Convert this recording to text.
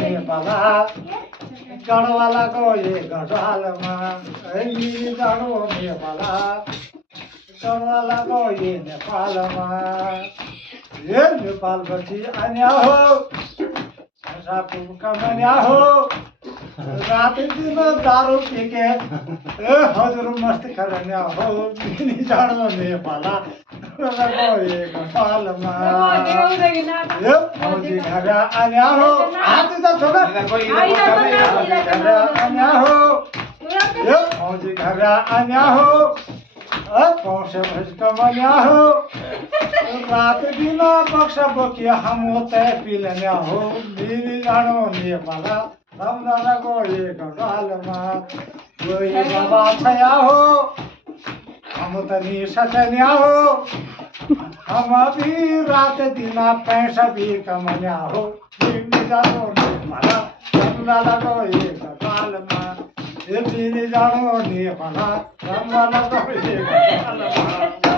नेपाला गढवालाको ए गढवालमा मिली जानु नेपाला गढवालाको ए नेपालमा ए नेपालपछि अन्या हो सापु कमन्या हो रात दिन दारू पिके ए हजुर मस्ती करन्या हो मिली जानु नेपाला गढवालाको ए गढवालमा ए फौजी घरा अन्या हो हात त छोरा अन्या हो ए फौजी घरा अन्या हो पौसे भजका मन्या हो रात दिन बक्सा बोकिया हम तय पिलन्या हो मिली जानो नेपाला रामदादाको एक गालमा कोही बाबा छया हो हम त नि सचन्या हो हम भी रात दिन पैसा भी कमन्या हो मिली जानो नेपाला रामदादाको एक गालमा ए मिली जानो नेपाला रामदादाको एक गालमा